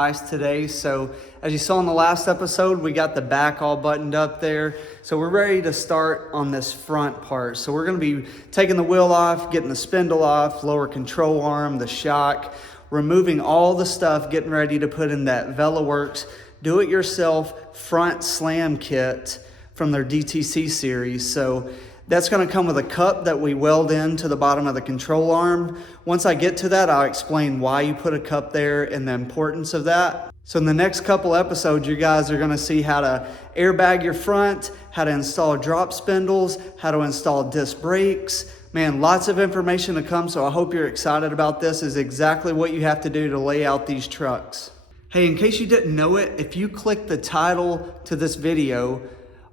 ties today. So as you saw in the last episode, we got the back all buttoned up there. So we're ready to start on this front part. So we're going to be taking the wheel off, getting the spindle off, lower control arm, the shock, removing all the stuff, getting ready to put in that VelaWorks do-it-yourself front slam kit from their DTC series. So that's going to come with a cup that we weld into the bottom of the control arm. Once I get to that, I'll explain why you put a cup there and the importance of that. So in the next couple episodes, you guys are going to see how to airbag your front, how to install drop spindles, how to install disc brakes. Man, lots of information to come, so I hope you're excited about this. Is exactly what you have to do to lay out these trucks. Hey, in case you didn't know it, if you click the title to this video,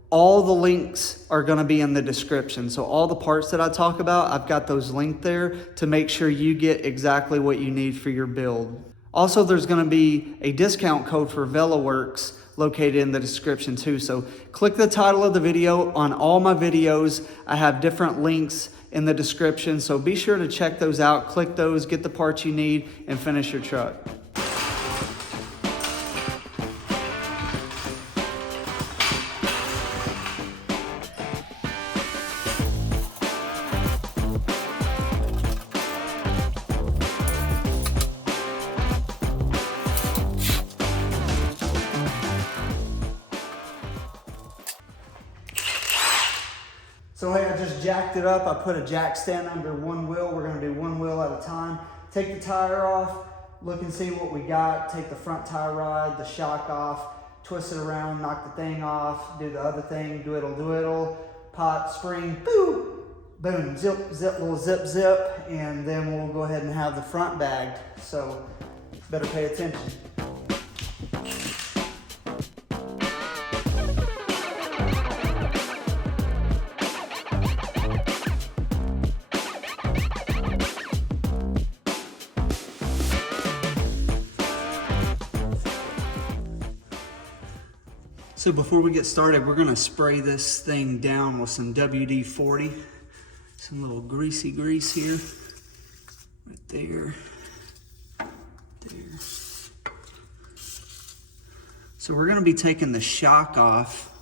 all the links are going to be in the description. So all the parts that I talk about, I've got those linked there to make sure you get exactly what you need for your build. Also, there's going to be a discount code for VelaWorks located in the description too. So click the title of the video. On all my videos, I have different links in the description. So be sure to check those out, click those, get the parts you need, and finish your truck. So hey, I just jacked it up. I put a jack stand under one wheel. We're gonna do one wheel at a time. Take the tire off, look and see what we got. Take the front tie rod, the shock off, twist it around, knock the thing off, do the other thing, do-it-le, pot, spring, boom, boom, zip, zip, little zip, zip, and then we'll go ahead and have the front bagged. So better pay attention. So before we get started, we're gonna spray this thing down with some WD-40. Some little greasy grease here, right there, there. So we're gonna be taking the shock off,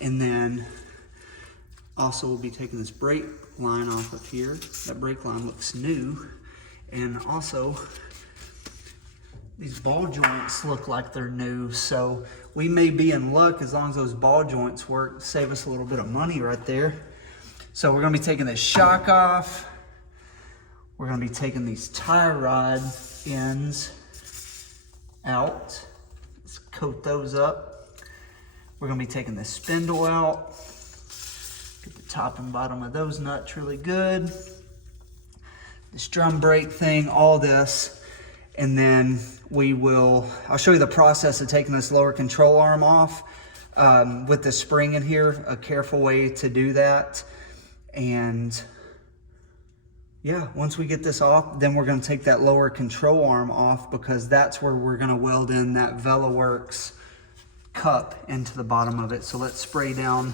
and then also we'll be taking this brake line off of here. That brake line looks new, and also these ball joints look like they're new, so we may be in luck as long as those ball joints work, save us a little bit of money right there. So we're gonna be taking this shock off. We're gonna be taking these tie rod ends out. Let's coat those up. We're gonna be taking the spindle out. Get the top and bottom of those nuts really good. This drum brake thing, all this. And then I'll show you the process of taking this lower control arm off with the spring in here, a careful way to do that. And yeah, once we get this off, then we're gonna take that lower control arm off, because that's where we're gonna weld in that VelaWorks cup into the bottom of it. So let's spray down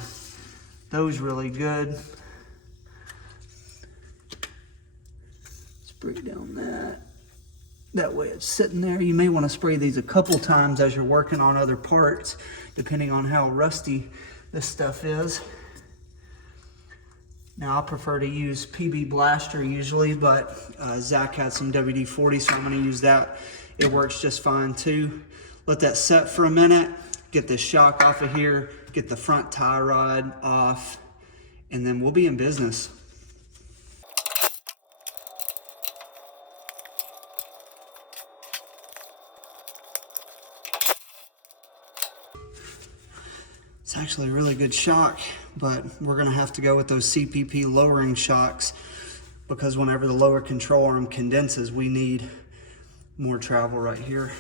those really good. Spray down that. That way it's sitting there. You may want to spray these a couple times as you're working on other parts, depending on how rusty this stuff is. Now I prefer to use PB Blaster usually, but Zach had some WD-40, so I'm going to use that. It works just fine too. Let that set for a minute, get the shock off of here, get the front tie rod off, and then we'll be in business. It's actually a really good shock, but we're gonna have to go with those CPP lowering shocks, because whenever the lower control arm condenses, we need more travel right here.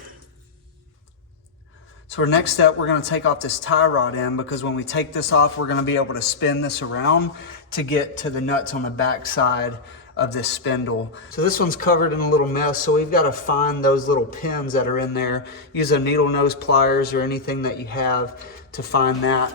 So our next step, we're gonna take off this tie rod end, because when we take this off, we're gonna be able to spin this around to get to the nuts on the back side of this spindle. So this one's covered in a little mess, so we've got to find those little pins that are in there. Use a needle nose pliers or anything that you have to find that.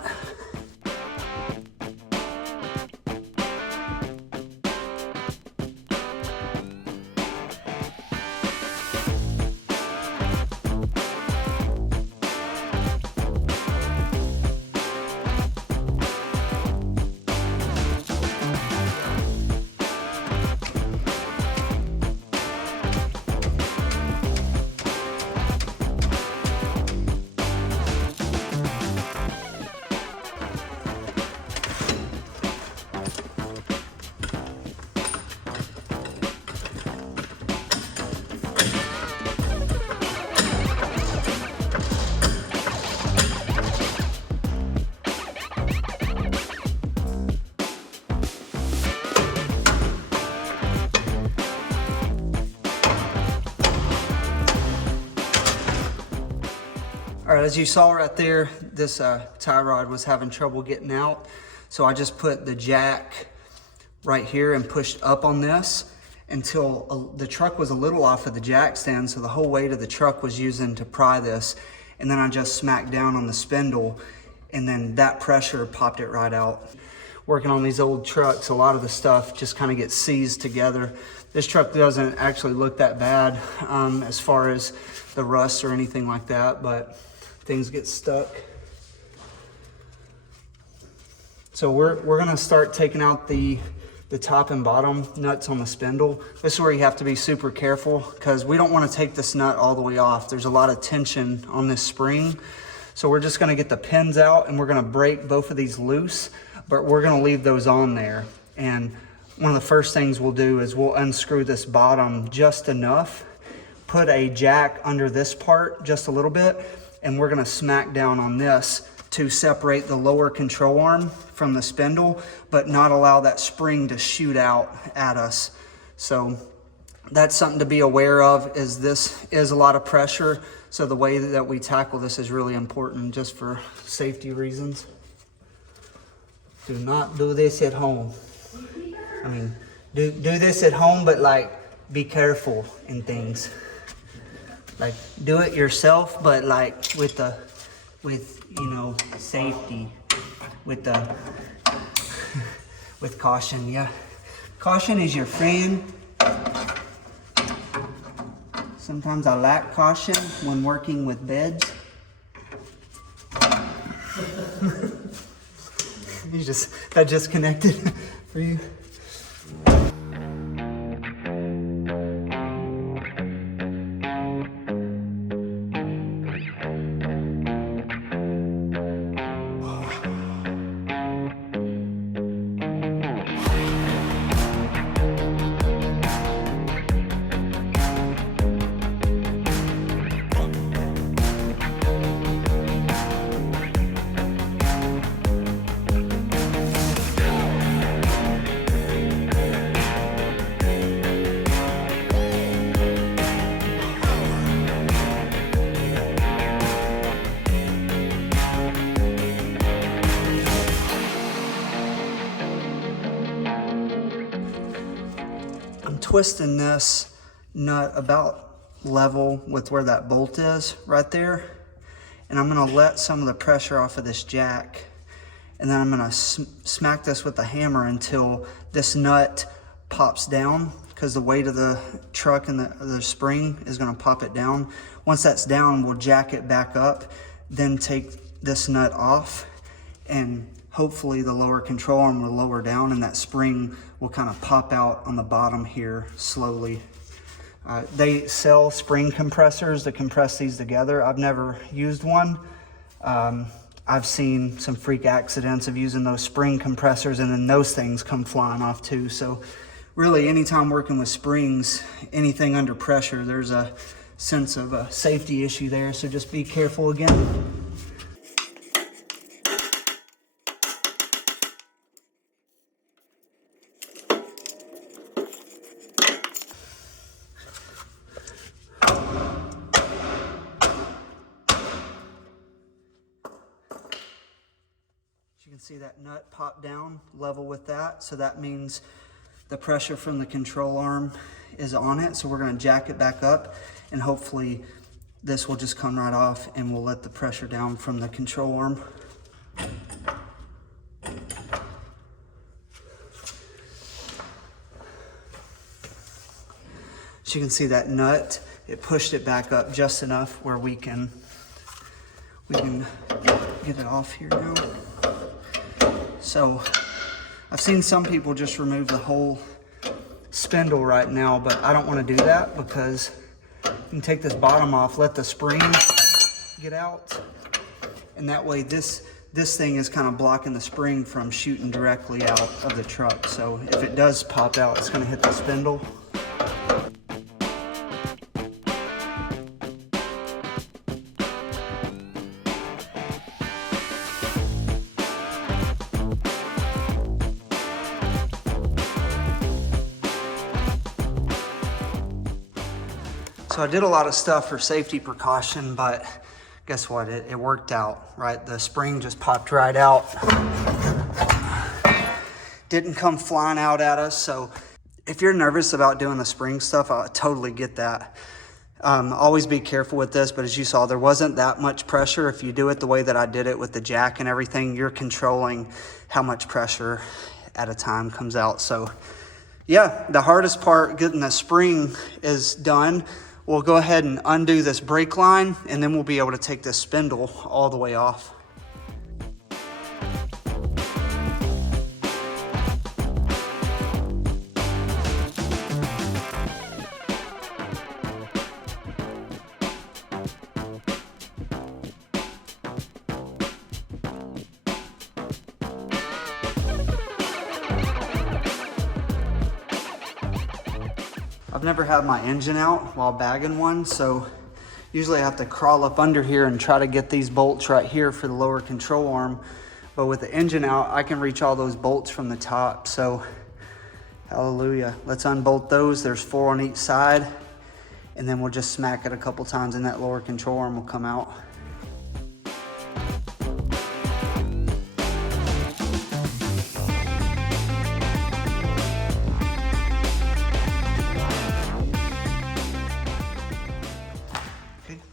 All right, as you saw right there, this tie rod was having trouble getting out. So I just put the jack right here and pushed up on this until the truck was a little off of the jack stand. So the whole weight of the truck was using to pry this. And then I just smacked down on the spindle, and then that pressure popped it right out. Working on these old trucks, a lot of the stuff just kind of gets seized together. This truck doesn't actually look that bad as far as the rust or anything like that, but things get stuck. So we're gonna start taking out the top and bottom nuts on the spindle. This is where you have to be super careful because we don't want to take this nut all the way off. There's a lot of tension on this spring. So we're just gonna get the pins out and we're gonna break both of these loose, but we're gonna leave those on there. And one of the first things we'll do is we'll unscrew this bottom just enough, put a jack under this part just a little bit, and we're gonna smack down on this to separate the lower control arm from the spindle, but not allow that spring to shoot out at us. So that's something to be aware of, is this is a lot of pressure. So the way that we tackle this is really important just for safety reasons. Do not do this at home. I mean, do this at home, but like be careful in things. Like do it yourself, but like with you know, safety, with caution. Yeah, caution is your friend. Sometimes I lack caution when working with beds. That just connected for you. Twisting this nut about level with where that bolt is right there, and I'm going to let some of the pressure off of this jack, and then I'm going to smack this with the hammer until this nut pops down, because the weight of the truck and the spring is going to pop it down. Once that's down, we'll jack it back up, then take this nut off, and hopefully the lower control arm will lower down and that spring will kind of pop out on the bottom here slowly. They sell spring compressors to compress these together. I've never used one. I've seen some freak accidents of using those spring compressors, and then those things come flying off too. So really, anytime working with springs, anything under pressure, there's a sense of a safety issue there. So just be careful again. You can see that nut pop down level with that. So that means the pressure from the control arm is on it. So we're going to jack it back up, and hopefully this will just come right off, and we'll let the pressure down from the control arm. So you can see that nut, it pushed it back up just enough where we can get it off here now. So I've seen some people just remove the whole spindle right now, but I don't want to do that, because you can take this bottom off, let the spring get out, and that way this thing is kind of blocking the spring from shooting directly out of the truck. So if it does pop out, it's going to hit the spindle. So I did a lot of stuff for safety precaution, but guess what? It worked out, right? The spring just popped right out. Didn't come flying out at us. So if you're nervous about doing the spring stuff, I totally get that. Always be careful with this, but as you saw, there wasn't that much pressure. If you do it the way that I did it with the jack and everything, you're controlling how much pressure at a time comes out. So yeah, the hardest part, getting the spring, is done. We'll go ahead and undo this brake line, and then we'll be able to take this spindle all the way off. I've never had my engine out while bagging one, so usually I have to crawl up under here and try to get these bolts right here for the lower control arm. But with the engine out, I can reach all those bolts from the top, so hallelujah. Let's unbolt those. There's 4 on each side, and then we'll just smack it a couple times and that lower control arm will come out.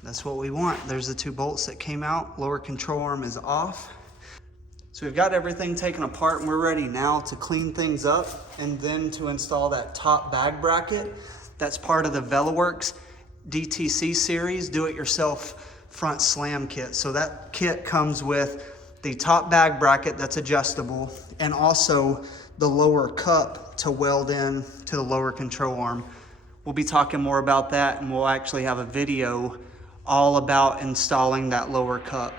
That's what we want. There's the 2 bolts that came out. Lower control arm is off. So we've got everything taken apart, and we're ready now to clean things up and then to install that top bag bracket. That's part of the VeloWorks DTC series, do-it-yourself front slam kit. So that kit comes with the top bag bracket that's adjustable, and also the lower cup to weld in to the lower control arm. We'll be talking more about that, and we'll actually have a video all about installing that lower cup.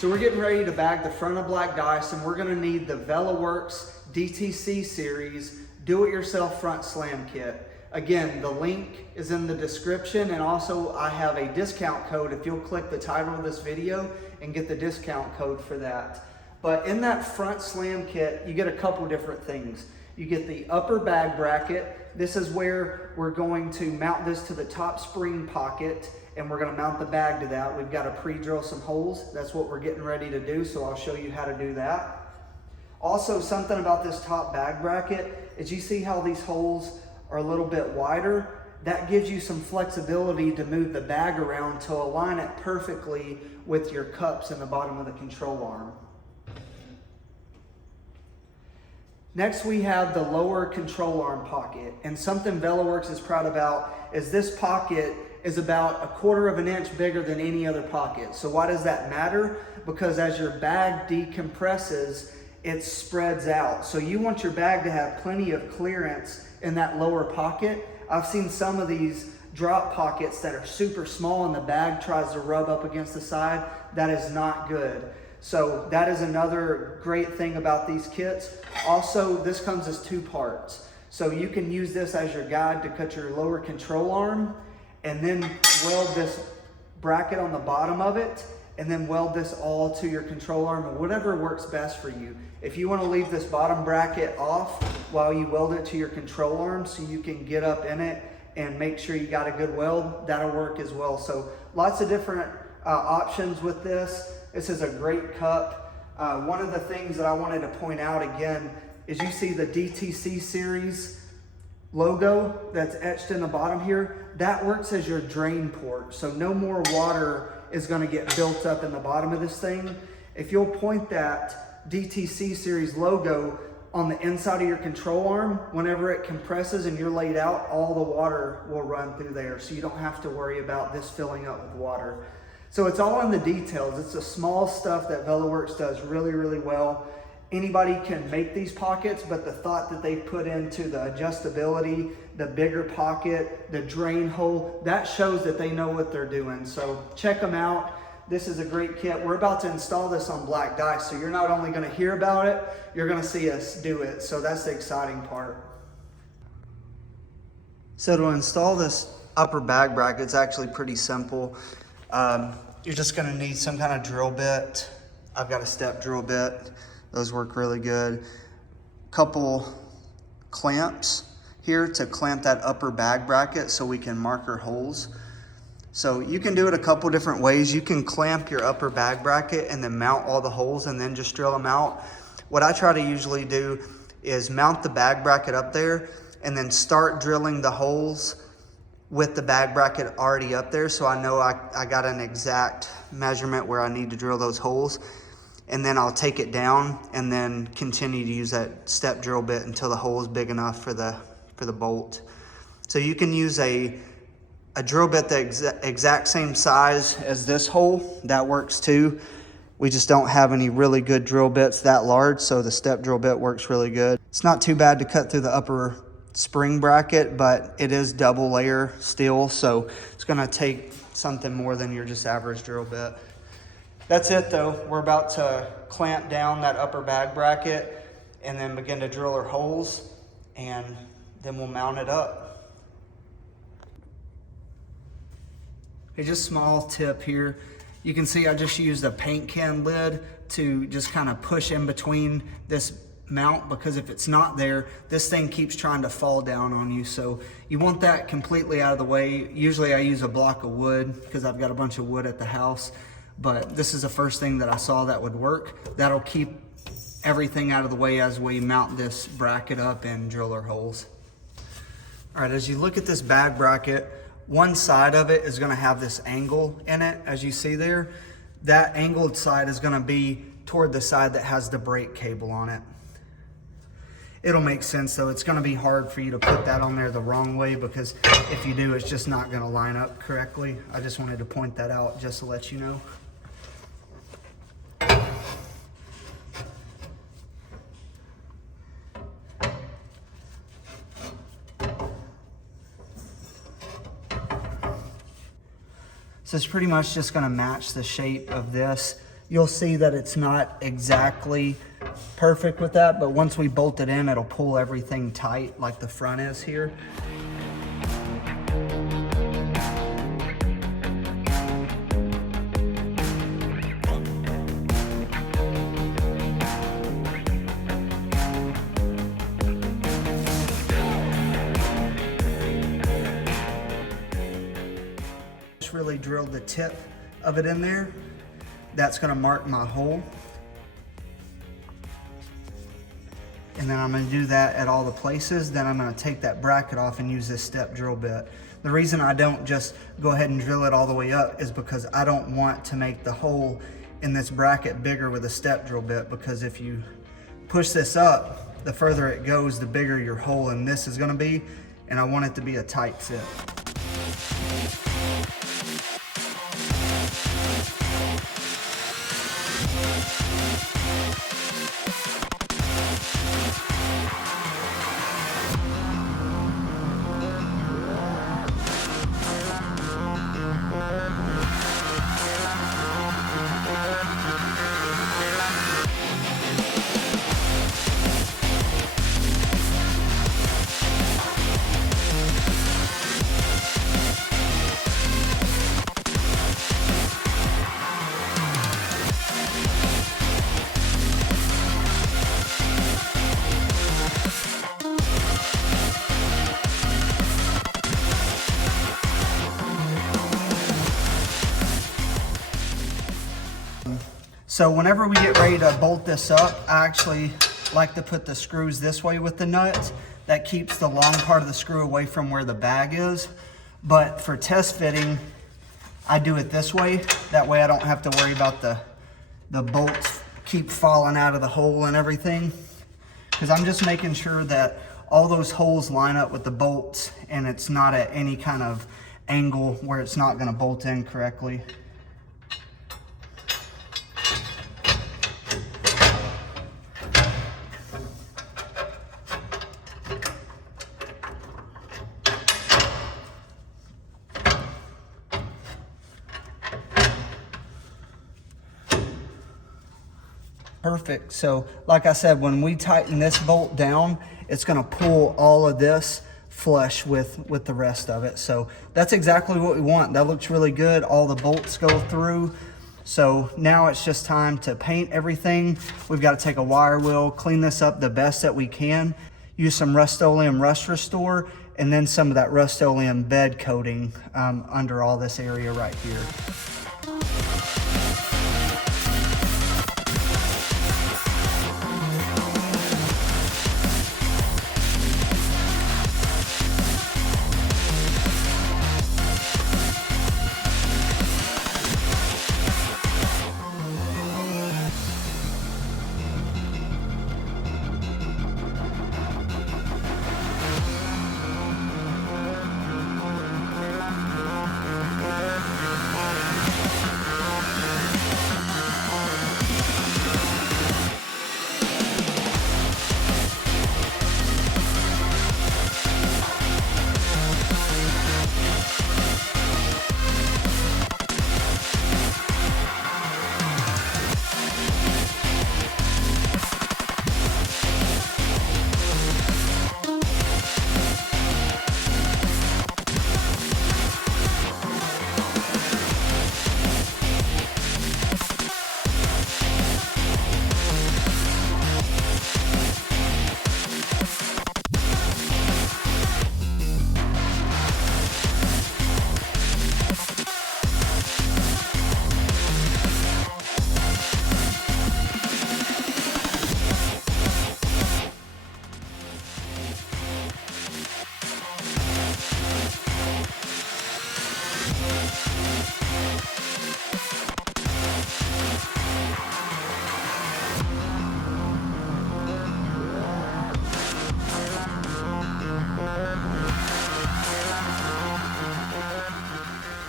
So we're getting ready to bag the front of black dice, and we're gonna need the VeloWorks DTC series do-it-yourself front slam kit. Again, the link is in the description, and also I have a discount code if you'll click the title of this video and get the discount code for that. But in that front slam kit, you get a couple different things. You get the upper bag bracket. This is where we're going to mount this to the top spring pocket, and we're gonna mount the bag to that. We've got to pre-drill some holes. That's what we're getting ready to do, so I'll show you how to do that. Also, something about this top bag bracket is you see how these holes are a little bit wider. that gives you some flexibility to move the bag around to align it perfectly with your cups in the bottom of the control arm. Next, we have the lower control arm pocket, and something VeloWorks is proud about is this pocket is about 1/4 of an inch bigger than any other pocket. So why does that matter? Because as your bag decompresses, it spreads out. So you want your bag to have plenty of clearance in that lower pocket. I've seen some of these drop pockets that are super small and the bag tries to rub up against the side. That is not good. So that is another great thing about these kits. Also, this comes as 2 parts. So you can use this as your guide to cut your lower control arm and then weld this bracket on the bottom of it and then weld this all to your control arm, or whatever works best for you. If you want to leave this bottom bracket off while you weld it to your control arm so you can get up in it and make sure you got a good weld, that'll work as well. So lots of different options with this. This is a great cup. One of the things that I wanted to point out again is you see the DTC series logo that's etched in the bottom here. That works as your drain port. So no more water is going to get built up in the bottom of this thing. If you'll point that DTC series logo on the inside of your control arm, whenever it compresses and you're laid out, all the water will run through there. So you don't have to worry about this filling up with water. So it's all in the details. It's the small stuff that VeloWorks does really, really well. Anybody can make these pockets, but the thought that they put into the adjustability, the bigger pocket, the drain hole, that shows that they know what they're doing. So check them out. This is a great kit. We're about to install this on black dice, so you're not only going to hear about it, you're going to see us do it. So that's the exciting part. So to install this upper bag bracket, it's actually pretty simple. You're just going to need some kind of drill bit. I've got a step drill bit. Those work really good. Couple clamps here to clamp that upper bag bracket so we can mark our holes. So you can do it a couple different ways. You can clamp your upper bag bracket and then mount all the holes and then just drill them out. What I try to usually do is mount the bag bracket up there and then start drilling the holes with the bag bracket already up there, so I know I got an exact measurement where I need to drill those holes. And then I'll take it down and then continue to use that step drill bit until the hole is big enough for the bolt. So you can use a drill bit the exact same size as this hole. That works too. We just don't have any really good drill bits that large, so the step drill bit works really good. It's not too bad to cut through the upper spring bracket, but it is double layer steel, so it's gonna take something more than your just average drill bit. That's it though. We're about to clamp down that upper bag bracket and then begin to drill our holes, and then we'll mount it up. Okay, just small tip here. You can see I just used a paint can lid to just kind of push in between this mount, because if it's not there, this thing keeps trying to fall down on you. So you want that completely out of the way. Usually I use a block of wood because I've got a bunch of wood at the house, but this is the first thing that I saw that would work. That'll keep everything out of the way as we mount this bracket up and drill our holes. All right, as you look at this bag bracket, one side of it is going to have this angle in it, as you see there. That angled side is going to be toward the side that has the brake cable on it. It'll make sense though. It's going to be hard for you to put that on there the wrong way, because if you do, it's just not going to line up correctly. I just wanted to point that out just to let you know. So it's pretty much just going to match the shape of this. You'll see that it's not exactly perfect with that, but once we bolt it in, it'll pull everything tight like the front is here. Just really drilled the tip of it in there. That's going to mark my hole. And then I'm going to do that at all the places. Then I'm going to take that bracket off and use this step drill bit. The reason I don't just go ahead and drill it all the way up is because I don't want to make the hole in this bracket bigger with a step drill bit, because if you push this up, the further it goes, the bigger your hole in this is gonna be, and I want it to be a tight fit. So whenever we get ready to bolt this up, I actually like to put the screws this way with the nuts. That keeps the long part of the screw away from where the bag is. But for test fitting, I do it this way. That way I don't have to worry about the bolts keep falling out of the hole and everything. Because I'm just making sure that all those holes line up with the bolts and it's not at any kind of angle where it's not gonna bolt in correctly. Perfect. So like I said, when we tighten this bolt down, it's going to pull all of this flush with the rest of it. So that's exactly what we want. That looks really good. All the bolts go through. So now it's just time to paint everything. We've got to take a wire wheel, clean this up the best that we can, use some Rust-Oleum Rust Restore, and then some of that Rust-Oleum bed coating under all this area right here.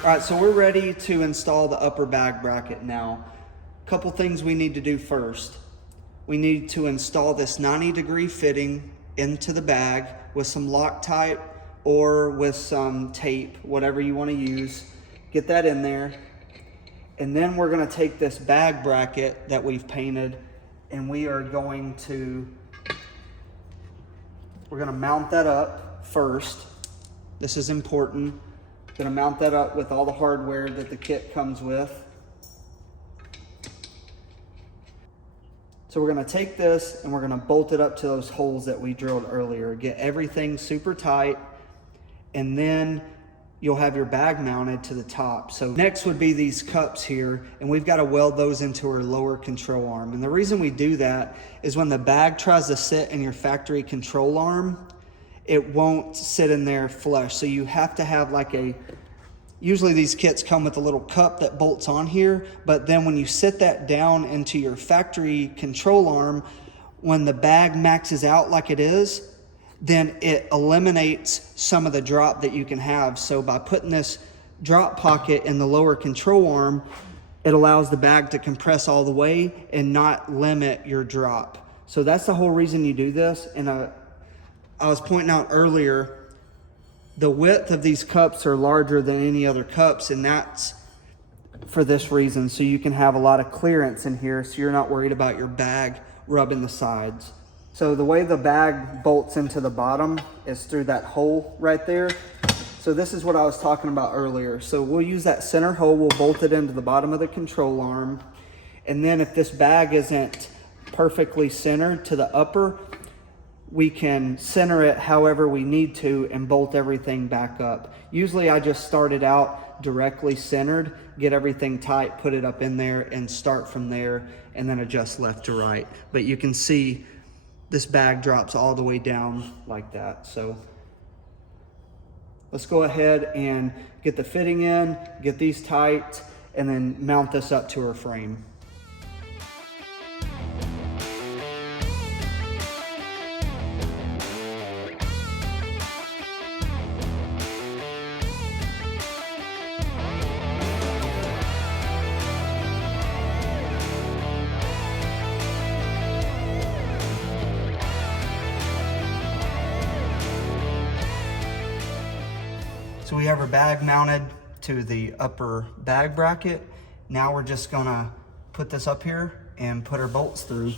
All right, so we're ready to install the upper bag bracket now. A couple things we need to do first. We need to install this 90-degree fitting into the bag with some Loctite or with some tape, whatever you want to use. Get that in there. And then we're going to take this bag bracket that we've painted and we're going to mount that up first. This is important. Going to mount that up with all the hardware that the kit comes with. So we're going to take this and we're going to bolt it up to those holes that we drilled earlier. Get everything super tight, and then you'll have your bag mounted to the top. So next would be these cups here, and we've got to weld those into our lower control arm. And the reason we do that is when the bag tries to sit in your factory control arm, it won't sit in there flush. So you have to have like usually these kits come with a little cup that bolts on here, but then when you sit that down into your factory control arm, when the bag maxes out like it is, then it eliminates some of the drop that you can have. So by putting this drop pocket in the lower control arm, it allows the bag to compress all the way and not limit your drop. So that's the whole reason you do this. And I was pointing out earlier, the width of these cups are larger than any other cups, and that's for this reason. So you can have a lot of clearance in here, so you're not worried about your bag rubbing the sides. So the way the bag bolts into the bottom is through that hole right there. So this is what I was talking about earlier. So we'll use that center hole, we'll bolt it into the bottom of the control arm. And then if this bag isn't perfectly centered to the upper, we can center it however we need to and bolt everything back up. Usually I just start it out directly centered, get everything tight, put it up in there and start from there and then adjust left to right. But you can see this bag drops all the way down like that. So let's go ahead and get the fitting in, get these tight, and then mount this up to our frame. So we have our bag mounted to the upper bag bracket. Now we're just gonna put this up here and put our bolts through.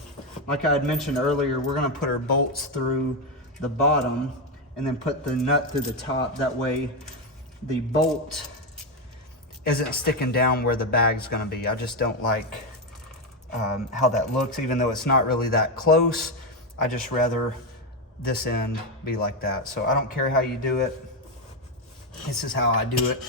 Like I had mentioned earlier, we're gonna put our bolts through the bottom and then put the nut through the top. That way the bolt isn't sticking down where the bag's gonna be. I just don't like how that looks, even though it's not really that close. I just rather this end be like that. So I don't care how you do it. This is how I do it.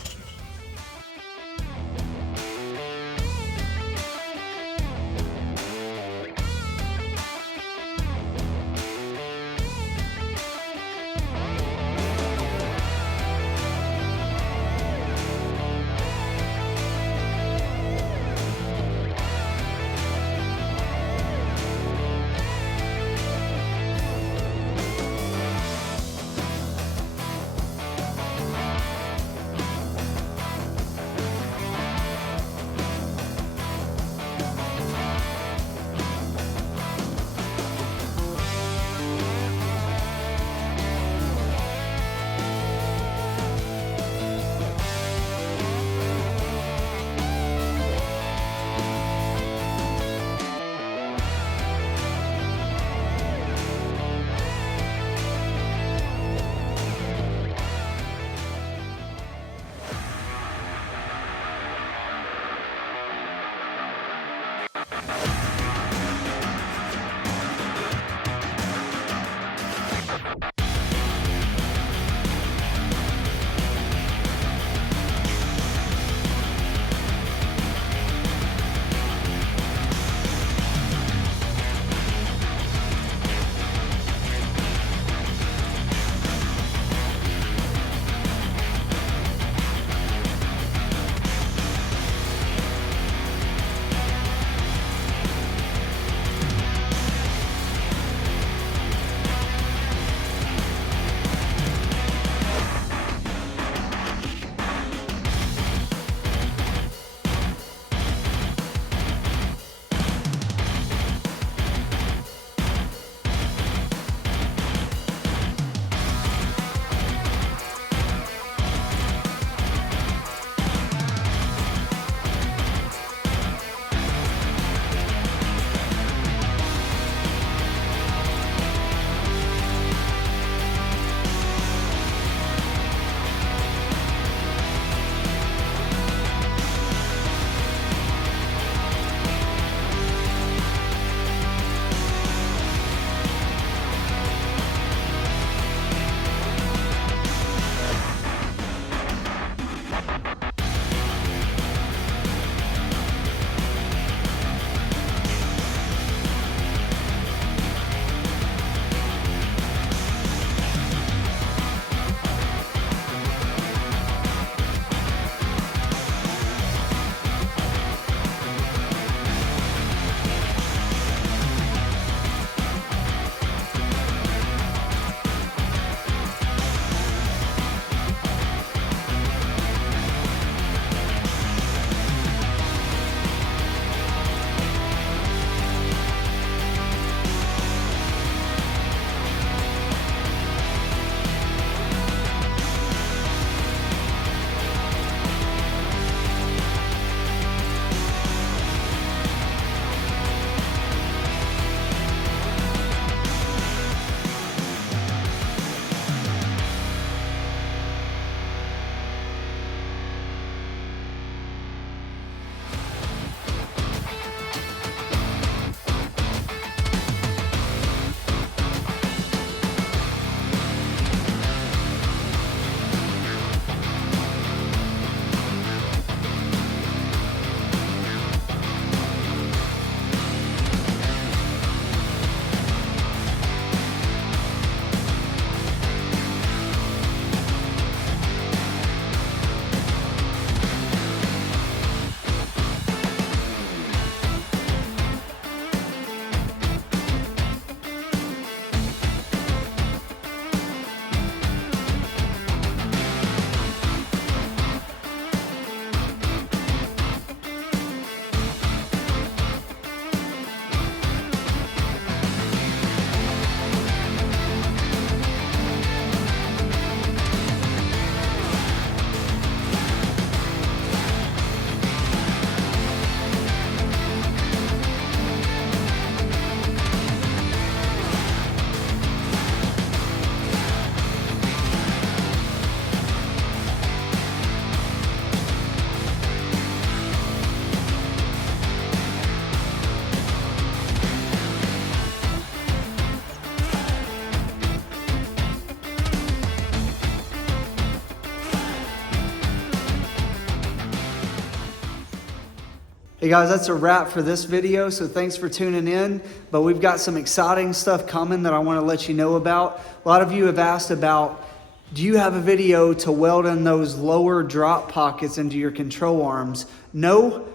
Hey guys, that's a wrap for this video, so thanks for tuning in. But we've got some exciting stuff coming that I want to let you know about. A lot of you have asked about, do you have a video to weld in those lower drop pockets into your control arms? No,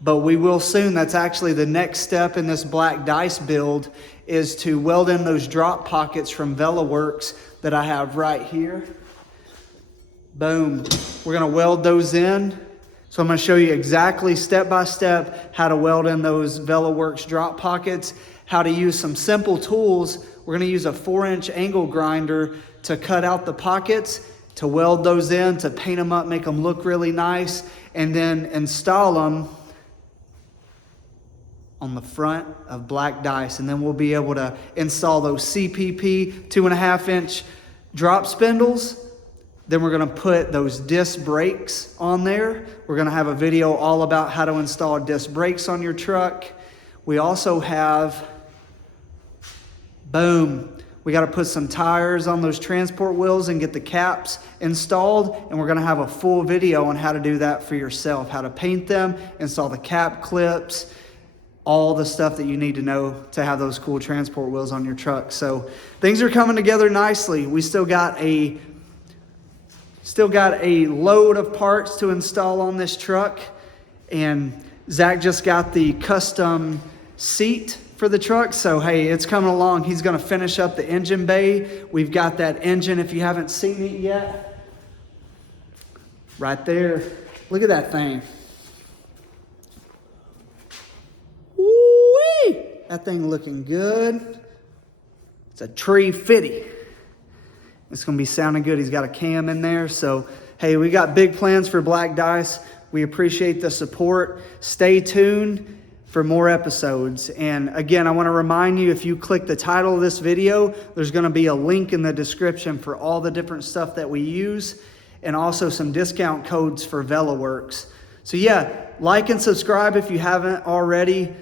but we will soon. That's actually the next step in this black dice build, is to weld in those drop pockets from VelaWorks that I have right here. Boom. We're going to weld those in. So I'm going to show you exactly step by step how to weld in those VelaWorks drop pockets, how to use some simple tools. We're going to use a 4-inch angle grinder to cut out the pockets, to weld those in, to paint them up, make them look really nice, and then install them on the front of black dice. And then we'll be able to install those CPP 2.5-inch drop spindles. Then we're going to put those disc brakes on there. We're going to have a video all about how to install disc brakes on your truck. We also have, boom, we got to put some tires on those transport wheels and get the caps installed. And we're going to have a full video on how to do that for yourself, how to paint them, install the cap clips, all the stuff that you need to know to have those cool transport wheels on your truck. So things are coming together nicely. We still got a load of parts to install on this truck, and Zach just got the custom seat for the truck. So hey, it's coming along. He's going to finish up the engine bay. We've got that engine, if you haven't seen it yet, right there. Look at that thing. Woo-wee! That thing looking good. It's a tree fitty. It's going to be sounding good. He's got a cam in there. So, hey, we got big plans for Black Dice. We appreciate the support. Stay tuned for more episodes. And again, I want to remind you, if you click the title of this video, there's going to be a link in the description for all the different stuff that we use, and also some discount codes for VelaWorks. So yeah, like and subscribe if you haven't already.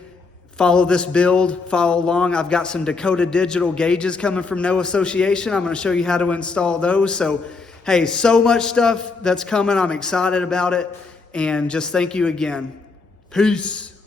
Follow this build, follow along. I've got some Dakota digital gauges coming from No Association. I'm going to show you how to install those. So, hey, so much stuff that's coming. I'm excited about it. And just thank you again. Peace.